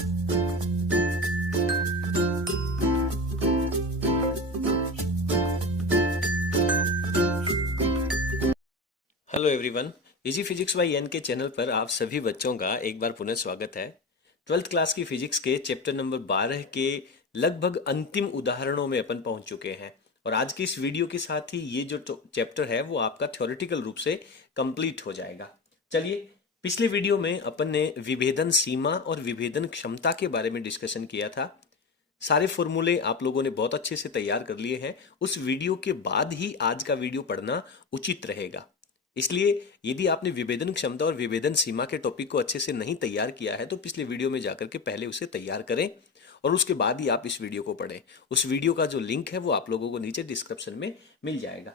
Hello everyone. Easy physics by N K channel पर आप सभी बच्चों का एक बार पुनः स्वागत है। ट्वेल्थ क्लास की फिजिक्स के चैप्टर नंबर 12 के लगभग अंतिम उदाहरणों में अपन पहुंच चुके हैं और आज की इस वीडियो के साथ ही ये जो चैप्टर है वो आपका थ्योरेटिकल रूप से कंप्लीट हो जाएगा। चलिए, पिछले वीडियो में अपन ने विभेदन सीमा और विभेदन क्षमता के बारे में डिस्कशन किया था। सारे फॉर्मूले आप लोगों ने बहुत अच्छे से तैयार कर लिए हैं। उस वीडियो के बाद ही आज का वीडियो पढ़ना उचित रहेगा। इसलिए यदि आपने विभेदन क्षमता और विभेदन सीमा के टॉपिक को अच्छे से नहीं तैयार किया है तो पिछले वीडियो में जाकर के पहले उसे तैयार करें और उसके बाद ही आप इस वीडियो को पढ़ें। उस वीडियो का जो लिंक है वो आप लोगों को नीचे डिस्क्रिप्शन में मिल जाएगा।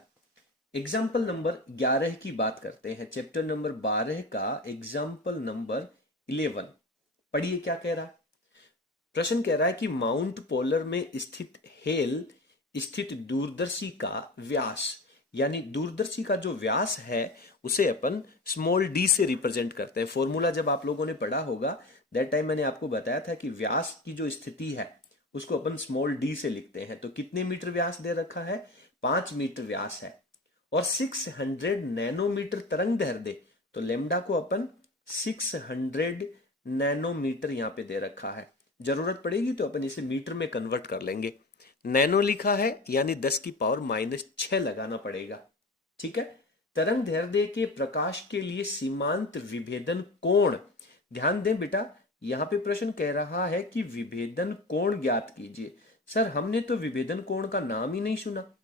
एग्जाम्पल नंबर 11 की बात करते हैं। चैप्टर नंबर 12 का एग्जाम्पल नंबर 11 पढ़िए क्या कह रहा है। प्रश्न कह रहा है कि माउंट पोलर में स्थित हेल स्थित दूरदर्शी का व्यास, यानी दूरदर्शी का जो व्यास है उसे अपन स्मॉल डी से रिप्रेजेंट करते हैं। फॉर्मूला जब आप लोगों ने पढ़ा होगा दैट टाइम मैंने आपको बताया था कि व्यास की जो स्थिति है उसको अपन स्मॉल डी से लिखते हैं। तो कितने मीटर व्यास दे रखा है? 5 मीटर व्यास है और 600 नैनोमीटर तरंग दैर्ध्य, तो लेमडा को अपन 600 नैनोमीटर यहां पे दे रखा है। जरूरत पड़ेगी तो अपन इसे मीटर में कन्वर्ट कर लेंगे। नैनो लिखा है यानी 10 की पावर -6 लगाना पड़ेगा। ठीक है। तरंग दैर्ध्य के प्रकाश के लिए सीमांत विभेदन कोण, ध्यान दें बेटा, यहां पे प्रश्न कह रहा है कि विभेदन कोण ज्ञात कीजिए। सर हमने तो विभेदन कोण का नाम ही नहीं सुना,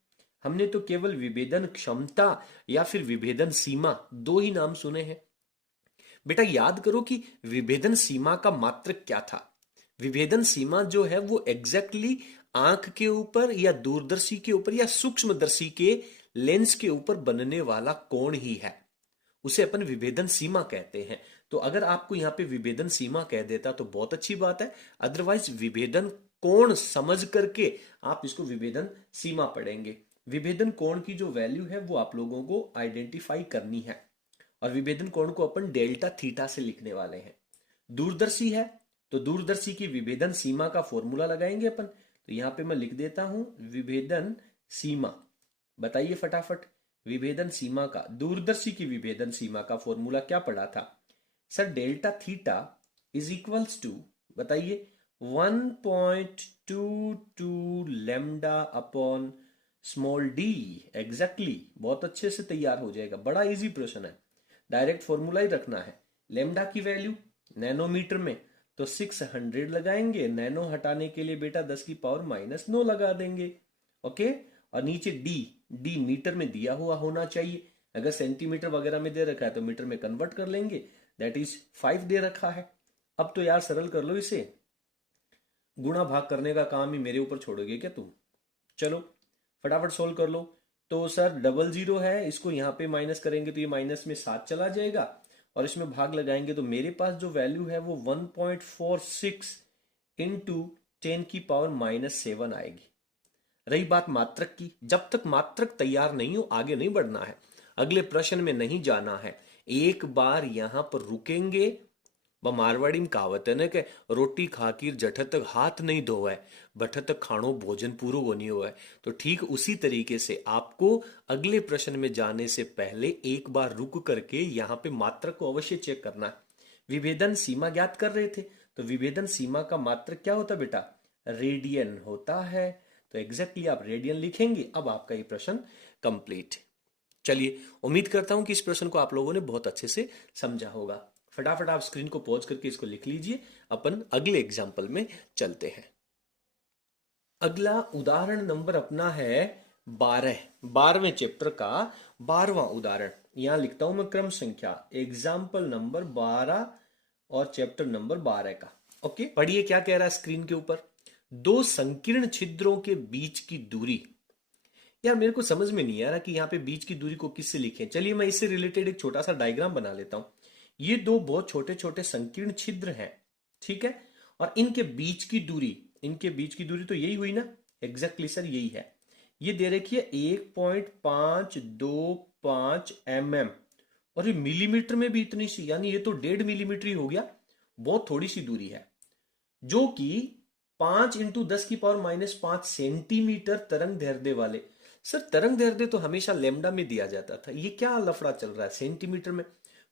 हमने तो केवल विभेदन क्षमता या फिर विभेदन सीमा दो ही नाम सुने हैं। बेटा याद करो कि विभेदन सीमा का मात्रक क्या था। विभेदन सीमा जो है वो एग्जैक्टली आंख के ऊपर या दूरदर्शी के ऊपर या सूक्ष्मदर्शी के लेंस के ऊपर बनने वाला कोण ही है, उसे अपन विभेदन सीमा कहते हैं। तो अगर आपको यहां पे विभेदन सीमा कह देता तो बहुत अच्छी बात है, अदरवाइज विभेदन कोण समझ करके आप इसको विभेदन सीमा पढ़ेंगे। विभेदन कोण की जो वैल्यू है वो आप लोगों को आइडेंटिफाई करनी है और विभेदन कोण को अपन डेल्टा थीटा से लिखने वाले हैं। दूरदर्शी है तो दूरदर्शी की विभेदन सीमा का फॉर्मूला लगाएंगे अपन। तो यहां पे मैं लिख देता हूं विभेदन सीमा। बताइए फटाफट, विभेदन सीमा का, दूरदर्शी की विभेदन सीमा का फॉर्मूला क्या पढ़ा था? Sir delta theta is equals to, बताइए, 1.22 lambda upon small d. Exactly, बहुत अच्छे से तैयार हो जाएगा। बड़ा इजी प्रश्न है, डायरेक्ट फॉर्मूला ही रखना है। लेमडा की वैल्यू नैनोमीटर में तो 600 लगाएंगे, नैनो हटाने के लिए बेटा 10 की पावर -9 लगा देंगे। ओके, और नीचे डी, डी मीटर में दिया हुआ होना चाहिए। अगर सेंटीमीटर वगैरह में दे रखा है तो मीटर में कन्वर्ट कर लेंगे, दैट इज 5 दे रखा है। अब तो यार सरल कर लो इसे, गुणा भाग करने का काम ही मेरे ऊपर छोड़ोगे क्या तुम? चलो फटाफट सोल्व कर लो। तो सर 00 है, इसको यहाँ पे माइनस करेंगे तो ये माइनस में 7 चला जाएगा और इसमें भाग लगाएंगे तो मेरे पास जो वैल्यू है वो 1.46 इंटू 10 की पावर -7 आएगी। रही बात मात्रक की, जब तक मात्रक तैयार नहीं हो आगे नहीं बढ़ना है, अगले प्रश्न में नहीं जाना है। एक बार यहां पर रुकेंगे, व मारवाड़ी में कहावत है ना कि रोटी खाकर जठ तक हाथ नहीं धोए बठ तक खानो भोजन पूरो होनी हो है। तो ठीक उसी तरीके से आपको अगले प्रश्न में जाने से पहले एक बार रुक करके यहाँ पे मात्रक को अवश्य चेक करना है। विभेदन सीमा ज्ञात कर रहे थे तो विभेदन सीमा का मात्रक क्या होता बेटा? रेडियन होता है। तो एग्जैक्टली आप रेडियन लिखेंगे। अब आपका ये प्रश्न कंप्लीट। चलिए, उम्मीद करता हूं कि इस प्रश्न को आप लोगों ने बहुत अच्छे से समझा होगा। फटाफट आप स्क्रीन को पॉज करके इसको लिख लीजिए, अपन अगले एग्जाम्पल में चलते हैं। अगला उदाहरण नंबर अपना है 12वें चैप्टर का 12वां उदाहरण। यहां लिखता हूं मैं क्रम संख्या, एग्जाम्पल नंबर 12 और चैप्टर नंबर 12 का। ओके, पढ़िए क्या कह रहा है स्क्रीन के ऊपर। दो संकीर्ण छिद्रों के बीच की दूरी, यार मेरे को समझ में नहीं आ रहा कि यहाँ पे बीच की दूरी को किससे लिखें। चलिए मैं इससे रिलेटेड एक छोटा सा डायग्राम बना लेता हूं। ये दो बहुत छोटे छोटे संकीर्ण छिद्र हैं, ठीक है, और इनके बीच की दूरी, इनके बीच की दूरी तो यही हुई ना? एग्जैक्टली सर यही है। ये दे रखी है 1.525 mm और ये मिलीमीटर में भी इतनी सी, यानी ये तो 1.5 मिलीमीटर ही हो गया, बहुत थोड़ी सी दूरी है। जो कि 5 × 10⁻⁵ सेंटीमीटर तरंग दैर्ध्य वाले। सर तरंग दैर्ध्य तो हमेशा लेमडा में दिया जाता था, ये क्या लफड़ा चल रहा है सेंटीमीटर में?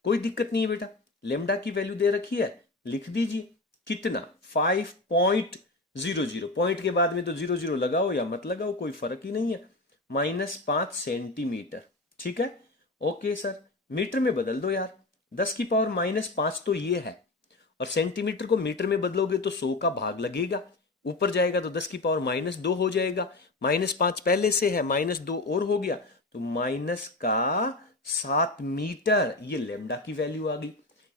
कोई दिक्कत नहीं है बेटा, लेमडा की वैल्यू दे रखी है, लिख दीजिए। कितना? 5.00। पॉइंट के बाद में तो 00 लगाओ या मत लगाओ, कोई फर्क ही नहीं है। -5 सेंटीमीटर, ठीक है। ओके सर, मीटर में बदल दो यार। 10⁻⁵ तो ये है, और सेंटीमीटर को मीटर में बदलोगे तो 100 का भाग लगेगा, ऊपर जाएगा तो 10⁻⁻2 हो जाएगा। -5 पहले से है, -2 और हो गया तो -7 मीटर, ये लेमडा की वैल्यू आ गई।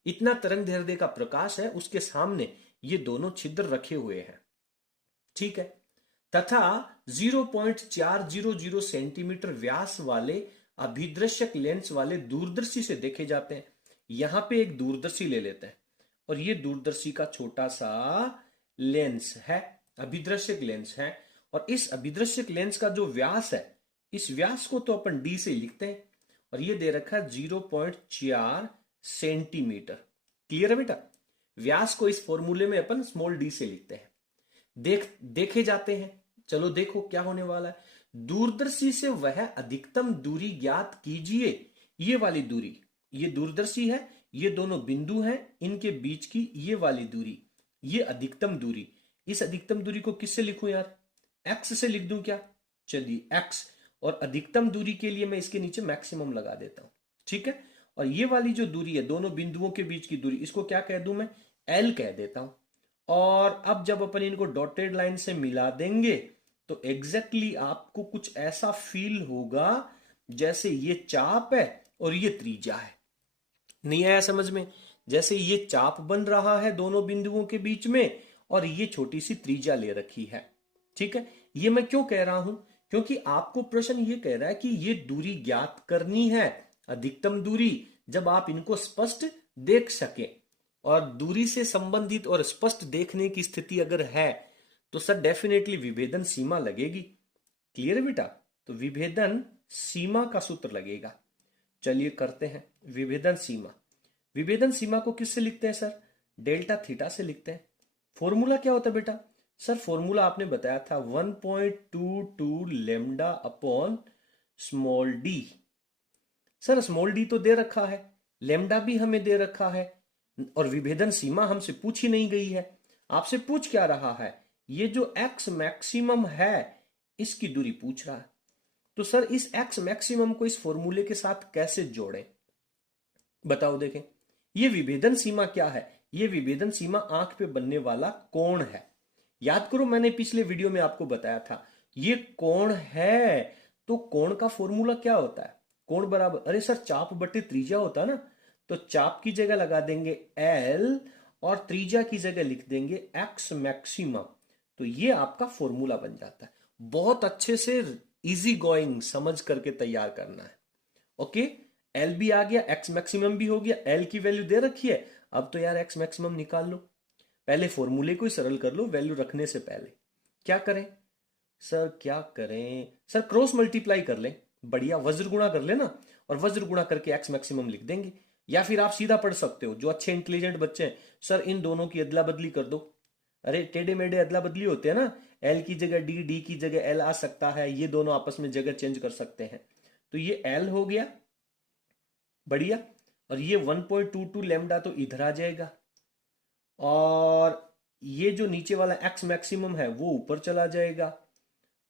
इतना तरंग दैर्ध्य का प्रकाश है, उसके सामने ये दोनों छिद्र रखे हुए हैं, ठीक है। तथा 0.400 सेंटीमीटर व्यास वाले अभिदृश्यक लेंस वाले दूरदर्शी से देखे जाते हैं। यहां पे एक दूरदर्शी ले लेते हैं, और ये दूरदर्शी का छोटा सा लेंस है, अभिदृश्यक लेंस है। और इस अभिदृश्यक लेंस का जो व्यास है, इस व्यास को तो अपन डी से लिखते हैं, और ये दे रखा है 0.4 सेंटीमीटर। क्लियर है बेटा? व्यास को इस फॉर्मूले में अपन स्मॉल डी से लिखते हैं। देखे जाते हैं, चलो देखो क्या होने वाला है। दूरदर्शी से वह अधिकतम दूरी ज्ञात कीजिए। ये वाली दूरी, ये दूरदर्शी है, ये दोनों बिंदु हैं, इनके बीच की ये वाली दूरी, ये अधिकतम दूरी। इस अधिकतम दूरी को किससे लिखूं यार? एक्स से लिख दूं क्या? चलिए एक्स, और अधिकतम दूरी के लिए मैं इसके नीचे मैक्सिमम लगा देता हूं, ठीक है। और ये वाली जो दूरी है, दोनों बिंदुओं के बीच की दूरी, इसको क्या कह दूं मैं? एल कह देता हूं। और अब जब अपन इनको डॉटेड लाइन से मिला देंगे तो एग्जैक्टली आपको कुछ ऐसा फील होगा जैसे ये चाप है और ये त्रिज्या है। नहीं आया समझ में? जैसे ये चाप बन रहा है दोनों बिंदुओं के बीच में, और ये छोटी सी त्रिज्या ले रखी है, ठीक है। ये मैं क्यों कह रहा हूं? क्योंकि आपको प्रश्न ये कह रहा है कि ये दूरी ज्ञात करनी है, अधिकतम दूरी, जब आप इनको स्पष्ट देख सके। और दूरी से संबंधित और स्पष्ट देखने की स्थिति अगर है तो सर डेफिनेटली विभेदन सीमा लगेगी। क्लियर है बेटा? तो विभेदन सीमा का सूत्र लगेगा। चलिए करते हैं विभेदन सीमा। विभेदन सीमा को किससे लिखते हैं सर? डेल्टा थीटा से लिखते हैं। फॉर्मूला क्या होता है बेटा? सर फॉर्मूला आपने बताया था 1.22 lambda upon small D. Sir small D तो दे रखा है, लेमडा भी हमें दे रखा है, और विभेदन सीमा हमसे पूछी नहीं गई है। आपसे पूछ क्या रहा है? ये जो एक्स मैक्सिमम है इसकी दूरी पूछ रहा है। तो सर इस एक्स मैक्सिमम को इस फॉर्मूले के साथ कैसे जोड़ें? बताओ देखें। ये विभेदन सीमा क्या है? ये विभेदन सीमा आंख पे बनने वाला कोण है। याद करो मैंने पिछले वीडियो में आपको बताया था, ये कोण है। तो कोण का फॉर्मूला क्या होता है? कोण बराबर, अरे सर चाप बटे त्रिज्या होता है ना, तो चाप की जगह लगा देंगे एल, और त्रिज्या की जगह लिख देंगे एक्स मैक्सिमम। तो ये आपका फॉर्मूला बन जाता है। बहुत अच्छे से इजी गोइंग समझ करके तैयार करना है। ओके, एल भी आ गया, एक्स मैक्सिमम भी हो गया, एल की वैल्यू दे रखी है। अब तो यार एक्स मैक्सिमम निकाल लो, पहले फॉर्मूले को ही सरल कर लो वैल्यू रखने से पहले। क्या करें सर? क्या करें सर? क्रॉस मल्टीप्लाई कर लें, बढ़िया, वज्र गुणा कर लेना, और वज्र गुणा करके एक्स मैक्सिमम लिख देंगे। या फिर आप सीधा पढ़ सकते हो, जो अच्छे इंटेलिजेंट बच्चे हैं, सर इन दोनों की अदला बदली कर दो। अरे टेढ़े मेढ़े अदला बदली होते हैं ना, एल की जगह डी, डी की जगह एल आ सकता है, ये दोनों आपस में जगह चेंज कर सकते हैं। तो ये एल हो गया, बढ़िया, और ये 1.22 लेमडा तो इधर आ जाएगा, और ये जो नीचे वाला एक्स मैक्सिमम है वो ऊपर चला जाएगा,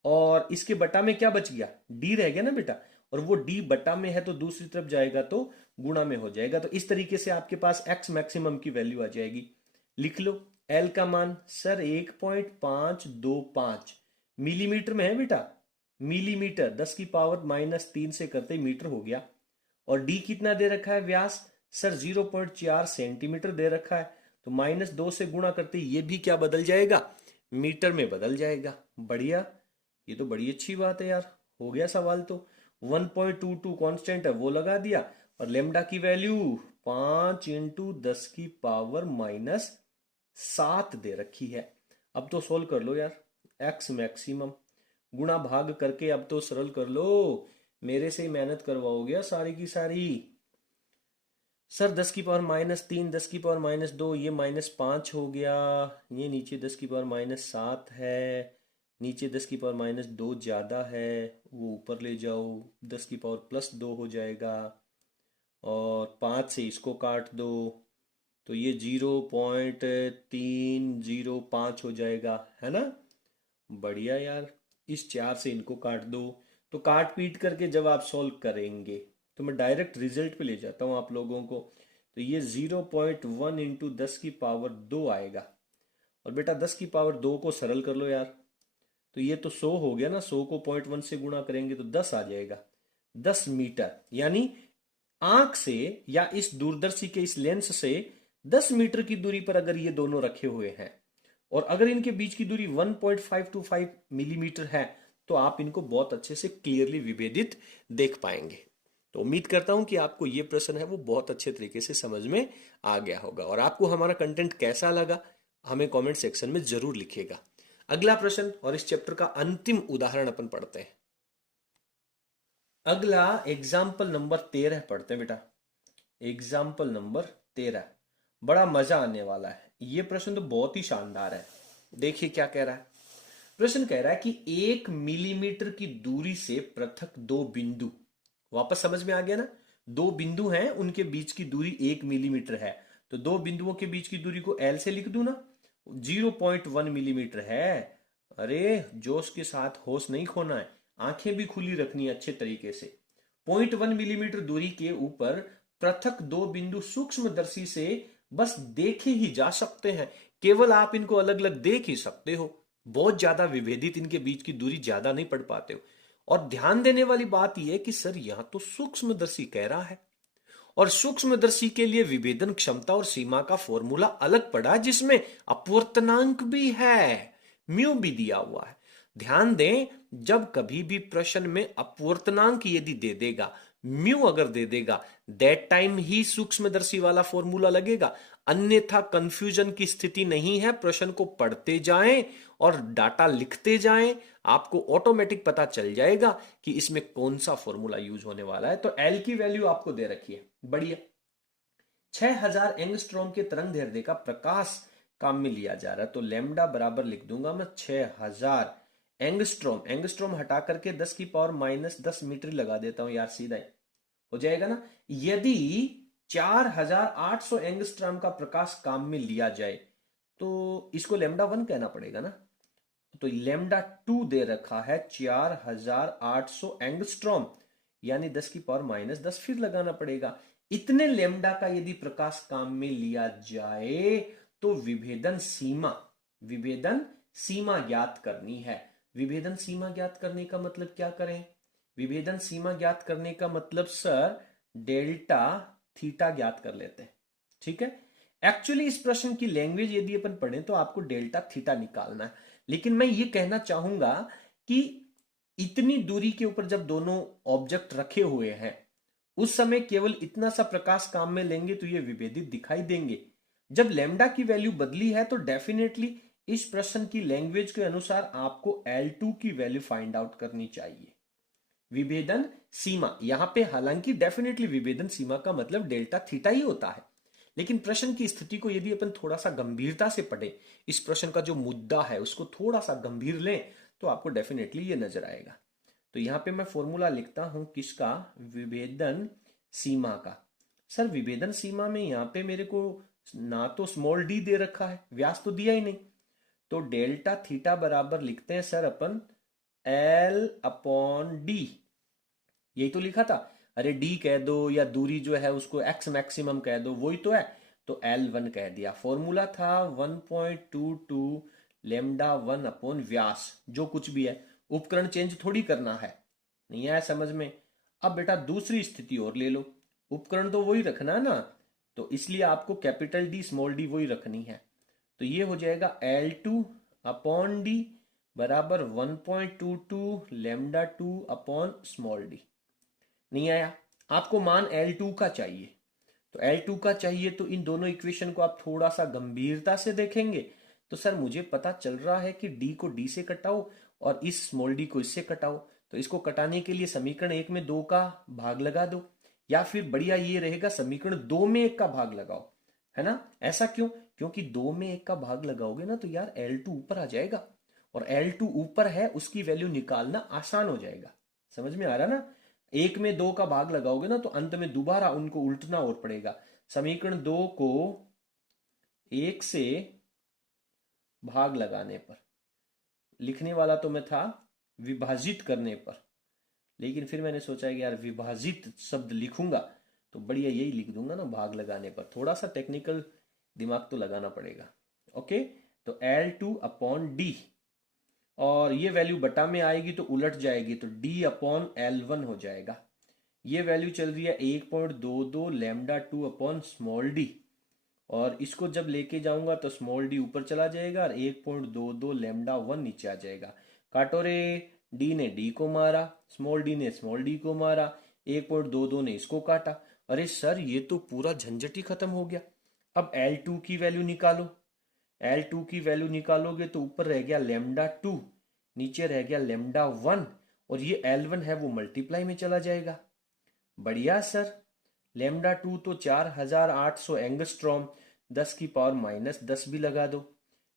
और इसके बटा में क्या बच गया? डी रह गया ना बेटा, और वो डी बटा में है तो दूसरी तरफ जाएगा तो गुणा में हो जाएगा। तो इस तरीके से आपके पास एक्स मैक्सिमम की वैल्यू आ जाएगी। लिख लो एल का मान सर 1.525 मिलीमीटर में है बेटा, मिलीमीटर, 10⁻³ से करते ही मीटर हो गया। और डी कितना दे रखा है व्यास? सर 0.4 सेंटीमीटर दे रखा है, तो -2 से गुणा करते ही ये भी क्या बदल जाएगा? मीटर में बदल जाएगा। बढ़िया, ये तो बड़ी अच्छी बात है यार, हो गया सवाल। तो 1.22 कांस्टेंट है वो लगा दिया, और लेमडा की वैल्यू 5 × 10⁻⁷ दे रखी है। अब तो सोल्व कर लो यार, एक्स मैक्सिमम गुणा भाग करके अब तो सरल कर लो, मेरे से ही मेहनत करवाओगे सारी की सारी। सर 10⁻³ 10⁻², ये -5 हो गया। ये नीचे 10⁻7 है। नीचे 10⁻² ज़्यादा है, वो ऊपर ले जाओ, 10⁻+2 हो जाएगा। और 5 से इसको काट दो तो ये 0.305 हो जाएगा, है ना। बढ़िया यार। इस 4 से इनको काट दो। तो काट पीट करके जब आप सॉल्व करेंगे तो मैं डायरेक्ट रिजल्ट पे ले जाता हूँ आप लोगों को। तो ये 0.1 इंटू 10⁻² आएगा। और बेटा 10⁻² को सरल कर लो यार। तो ये तो 100 हो गया ना, 100 को 0.1 से गुणा करेंगे तो 10 आ जाएगा। 10 मीटर, यानी आंख से या इस दूरदर्शी के इस लेंस से 10 मीटर की दूरी पर अगर ये दोनों रखे हुए हैं और अगर इनके बीच की दूरी 1.525 मिलीमीटर है तो आप इनको बहुत अच्छे से क्लियरली विभेदित देख पाएंगे। तो उम्मीद करता हूं कि आपको ये प्रश्न है वो बहुत अच्छे तरीके से समझ में आ गया होगा। और आपको हमारा कंटेंट कैसा लगा हमें कमेंट सेक्शन में जरूर लिखिएगा। अगला प्रश्न और इस चैप्टर का अंतिम उदाहरण अपन पढ़ते हैं। अगला एग्जाम्पल नंबर 13 पढ़ते हैं बेटा। एग्जाम्पल नंबर 13 बड़ा मजा आने वाला है। ये प्रश्न तो बहुत ही शानदार है। देखिए क्या कह रहा है। प्रश्न कह रहा है कि 1 मिलीमीटर की दूरी से पृथक दो बिंदु, वापस समझ में आ गया ना। दो बिंदु हैं, उनके बीच की दूरी 1 मिलीमीटर है। तो दो बिंदुओं के बीच की दूरी को एल से लिख दूं ना। 0.1 मिलीमीटर है। अरे जोश के साथ होश नहीं खोना है, आंखें भी खुली रखनी है अच्छे तरीके से। 0.1 मिलीमीटर दूरी के ऊपर पृथक दो बिंदु सूक्ष्मदर्शी से बस देखे ही जा सकते हैं। केवल आप इनको अलग अलग देख ही सकते हो, बहुत ज्यादा विभेदित इनके बीच की दूरी ज्यादा नहीं पढ़ पाते हो। और ध्यान देने वाली बात यह है कि सर यहां तो सूक्ष्मदर्शी कह रहा है और सूक्ष्मदर्शी के लिए विभेदन क्षमता और सीमा का फॉर्मूला अलग पड़ा जिसमें अपवर्तनांक भी है, म्यू भी दिया हुआ है। ध्यान दें, जब कभी भी प्रश्न में अपवर्तनांक यदि दे देगा, म्यू अगर दे देगा, दैट टाइम ही सूक्ष्मदर्शी वाला फॉर्मूला लगेगा। अन्यथा कंफ्यूजन की स्थिति नहीं है। प्रश्न को पढ़ते जाएं और डाटा लिखते जाएं, आपको ऑटोमेटिक पता चल जाएगा कि इसमें कौन सा फॉर्मूला यूज होने वाला है। तो एल की वैल्यू आपको दे रखी है, बढ़िया। 6000 एंगस्ट्रॉम के तरंग दैर्ध्य का प्रकाश काम में लिया जा रहा है। तो लेमडा बराबर लिख दूंगा मैं 6000 एंगस्ट्रॉम। एंगस्ट्रॉम हटा करके 10⁻−10 मीटर लगा देता हूं यार, सीधा ही हो जाएगा ना। यदि 4800 एंगस्ट्रॉम का प्रकाश काम में लिया जाए तो इसको लेमडा 1 कहना पड़ेगा ना। तो लेमडा 2 दे रखा है 4800 एंगस्ट्रॉम, यानी 10⁻−10 फिर लगाना पड़ेगा। इतने लेमडा का यदि प्रकाश काम में लिया जाए तो विभेदन सीमा ज्ञात करनी है। विभेदन सीमा ज्ञात करने का मतलब क्या करें? विभेदन सीमा ज्ञात करने का मतलब सर डेल्टा थीटा ज्ञात कर लेते हैं, ठीक है। एक्चुअली इस प्रश्न की लैंग्वेज यदि अपन पढ़ें तो आपको डेल्टा थीटा निकालना है। लेकिन मैं ये कहना चाहूंगा कि इतनी दूरी के ऊपर जब दोनों ऑब्जेक्ट रखे हुए हैं उस समय केवल इतना सा प्रकाश काम में लेंगे तो ये विभेदित दिखाई देंगे। जब लेमडा की वैल्यू बदली है तो डेफिनेटली इस प्रश्न की लैंग्वेज के अनुसार आपको L2 की वैल्यू फाइंड आउट करनी चाहिए। विभेदन सीमा यहां पे हालांकि डेफिनेटली विभेदन सीमा का मतलब डेल्टा थीटा ही होता है, लेकिन प्रश्न की स्थिति को यदि अपन थोड़ा सा गंभीरता से पढ़े, इस प्रश्न का जो मुद्दा है उसको थोड़ा सा गंभीर लें तो आपको डेफिनेटली ये नजर आएगा। तो यहां पे मैं फॉर्मूला लिखता हूं किसका? विभेदन सीमा का। सर विभेदन सीमा में यहां पे मेरे को ना तो स्मॉल डी दे रखा है, व्यास तो दिया ही नहीं। तो डेल्टा थीटा बराबर लिखते हैं सर अपन L/D, यही तो लिखा था। अरे डी कह दो या दूरी जो है उसको एक्स मैक्सिमम कह दो, वही तो है। तो L1 कह दिया। फॉर्मूला था 1.22 λ1/व्यास, जो कुछ भी है। उपकरण चेंज थोड़ी करना है, नहीं आया समझ में? अब बेटा दूसरी स्थिति और ले लो, उपकरण तो वही रखना है ना, तो इसलिए आपको कैपिटल डी स्मॉल डी वही रखनी है। तो ये हो जाएगा L2/D बराबर 1.22 λ2/स्मॉल डी। नहीं आया? आपको मान L2 का चाहिए। तो L2 का चाहिए तो इन दोनों इक्वेशन को आप थोड़ा सा गंभीरता से देखेंगे तो सर मुझे पता चल रहा है कि D को D से कटाओ और इस स्मॉल d को इससे कटाओ। तो इसको कटाने के लिए समीकरण 1 में 2 का भाग लगा दो, या फिर बढ़िया ये रहेगा समीकरण 2 में 1 का भाग लगाओ, है ना। ऐसा क्यों? क्योंकि 2 में 1 का भाग लगाओगे ना तो यार L2 ऊपर आ जाएगा, और L2 ऊपर है उसकी वैल्यू निकालना आसान हो जाएगा। समझ में आ रहा ना। 1 में 2 का भाग लगाओगे ना तो अंत में दोबारा उनको उल्टना और पड़ेगा। समीकरण 2 को 1 से भाग लगाने पर, लिखने वाला तो मैं था विभाजित करने पर, लेकिन फिर मैंने सोचा कि यार विभाजित शब्द लिखूंगा तो बढ़िया यही लिख दूंगा ना, भाग लगाने पर। थोड़ा सा टेक्निकल दिमाग तो लगाना पड़ेगा। ओके, तो L2 अपॉन डी, और ये वैल्यू बटा में आएगी तो उलट जाएगी, तो D अपॉन L1 हो जाएगा। ये वैल्यू चल रही है 1.22 लैम्डा 2 अपॉन स्मॉल डी, और इसको जब लेके जाऊंगा तो स्मॉल डी ऊपर चला जाएगा और 1.22 लैम्डा 1 नीचे आ जाएगा। काटो रे, डी ने डी को मारा, स्मॉल डी ने स्मॉल डी को मारा, 1.22 ने इसको काटा। अरे सर ये तो पूरा झंझट ही खत्म हो गया। अब L2 की वैल्यू निकालो। L2 की वैल्यू निकालोगे तो ऊपर रह गया लैम्डा 2, नीचे रह गया लैम्डा 1, और ये L1 है वो मल्टीप्लाई में चला जाएगा। बढ़िया सर, लैम्डा 2 तो 4800 एंगस्ट्रॉम, 10 की पावर माइनस 10 भी लगा दो।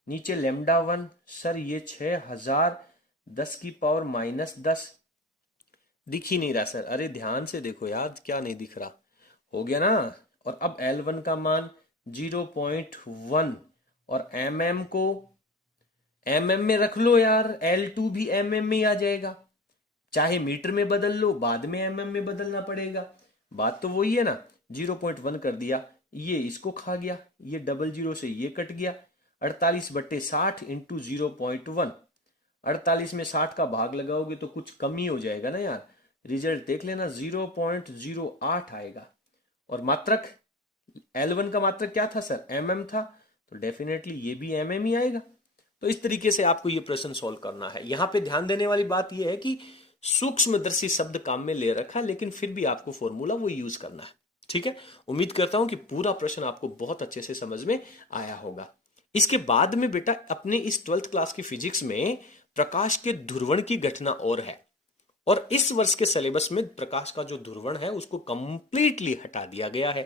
नीचे लैम्डा 1 सर ये 6000, 10 की पावर माइनस 10। दिख ही नहीं रहा सर, अरे ध्यान से देखो यार, क्या नहीं दिख रहा, हो गया ना। और अब L1 का मान 0.1, और mm को mm में रख लो यार, L2 भी mm में ही आ जाएगा। चाहे मीटर में बदल लो, बाद में mm में बदलना पड़ेगा, बात तो वही है ना। 0.1 कर दिया, ये इसको खा गया, ये डबल जीरो से ये कट गया। 48/60 इंटू 0.1, 48 में 60 का भाग लगाओगे तो कुछ कम ही हो जाएगा ना यार। रिजल्ट देख लेना, 0.08 आएगा। और मात्रक L1 का मात्रक क्या था सर? mm था, तो डेफिनेटली ये भी mm ही आएगा। तो इस तरीके से आपको ये प्रश्न सॉल्व करना है। यहां पे ध्यान देने वाली बात यह है कि सूक्ष्मदर्शी शब्द काम में ले रखा, लेकिन फिर भी आपको फॉर्मूला वो यूज करना है। ठीक है, उम्मीद करता हूं कि पूरा प्रश्न आपको बहुत अच्छे से समझ में आया होगा। इसके बाद में बेटा अपने इस 12th क्लास की फिजिक्स में प्रकाश के ध्रुवण की घटना और है, और इस वर्ष के सिलेबस में प्रकाश का जो ध्रुवण है उसको कंप्लीटली हटा दिया गया है।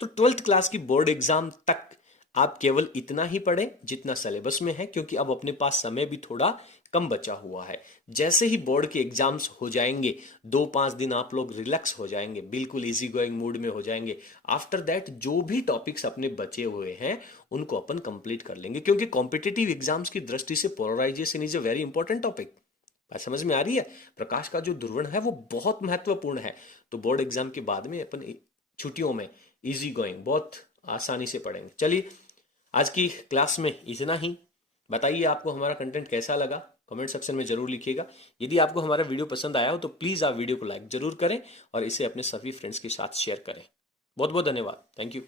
तो 12th क्लास की बोर्ड एग्जाम तक आप केवल इतना ही पढ़ें जितना सिलेबस में है, क्योंकि अब अपने पास समय भी थोड़ा कम बचा हुआ है। जैसे ही बोर्ड के एग्जाम्स हो जाएंगे, 2-5 दिन आप लोग रिलैक्स हो जाएंगे, बिल्कुल इजी गोइंग मूड में हो जाएंगे। आफ्टर दैट जो भी टॉपिक्स अपने बचे हुए हैं उनको अपन कंप्लीट कर लेंगे, क्योंकि कॉम्पिटिटिव एग्जाम्स की दृष्टि से polarisation is a very important topic. बात समझ में आ रही है? प्रकाश का जो ध्रुवण है वो बहुत महत्वपूर्ण है। तो बोर्ड एग्जाम के बाद में अपन छुट्टियों में इजी गोइंग बहुत आसानी से पढ़ेंगे। चलिए, आज की क्लास में इतना ही। बताइए आपको हमारा कंटेंट कैसा लगा, कमेंट सेक्शन में जरूर लिखिएगा। यदि आपको हमारा वीडियो पसंद आया हो तो प्लीज़ आप वीडियो को लाइक जरूर करें और इसे अपने सभी फ्रेंड्स के साथ शेयर करें। बहुत बहुत धन्यवाद, थैंक यू।